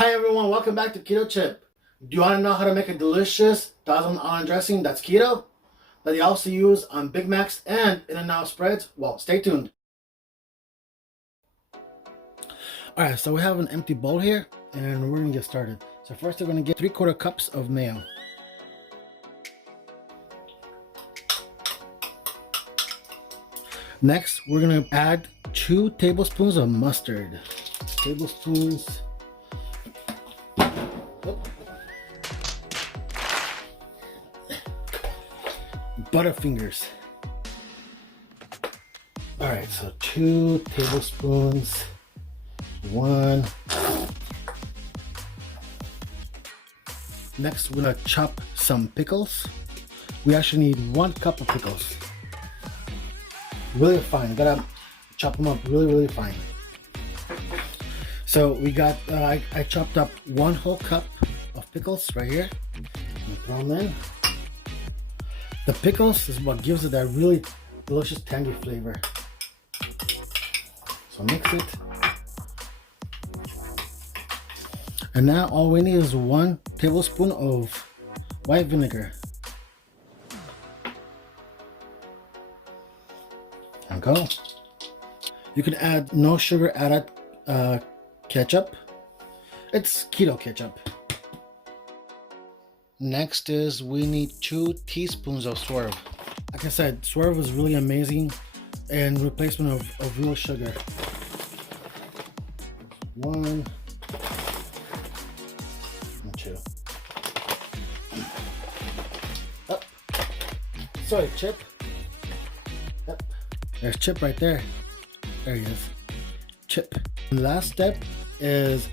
Hi everyone, welcome back to Keto Chip. Do you want to know how to make a delicious Thousand Dressing that's keto? That you also use on Big Macs and In-N-Out spreads? Well, stay tuned. Alright, so we have an empty bowl here and we're going to get started. So first we're going to get 3/4 cups of mayo. Next, we're going to add 2 tablespoons of mustard. Tablespoons. Butterfingers. Alright, so 2 tablespoons. 1. Next, we're gonna chop some pickles. We actually need 1 cup of pickles. Really fine. Gotta chop them up really fine. So we got, I chopped up 1 whole cup of pickles right here. Throw them in. The pickles is what gives it that really delicious tangy flavor. So mix it. And now all we need is 1 tablespoon of white vinegar. And go. You can add no sugar added ketchup. It's keto ketchup. Next is we need 2 teaspoons of Swerve. Like I said, Swerve is really amazing and replacement of real sugar. 1 and 2. Up. Sorry, Chip. Up. There's Chip right there. There he is. Chip. And the last step is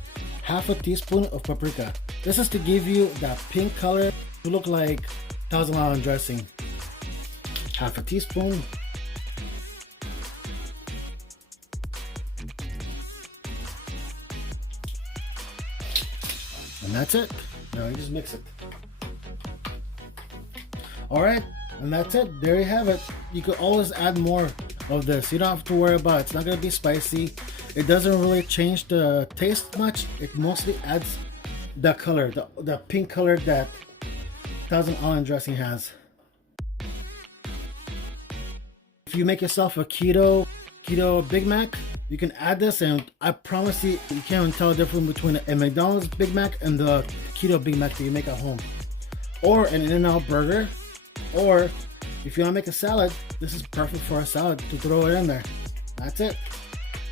1/2 teaspoon of paprika. This is to give you that pink color to look like Thousand Dressing. 1/2 teaspoon. And that's it. Now you just mix it. Alright, and that's it. There you have it. You could always add more of this. You don't have to worry about it. It's not going to be spicy. It doesn't really change the taste much. It mostly adds the color, the pink color that Thousand Dressing has. If you make yourself a keto Big Mac, you can add this, and I promise you can't even tell the difference between a McDonald's Big Mac and the keto Big Mac that you make at home, or an In-N-Out burger, or if you want to make a salad, this is perfect for a salad to throw it in there. That's it.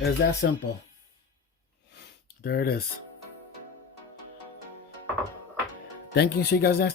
It's that simple. There it is. Thank you. See you guys next time.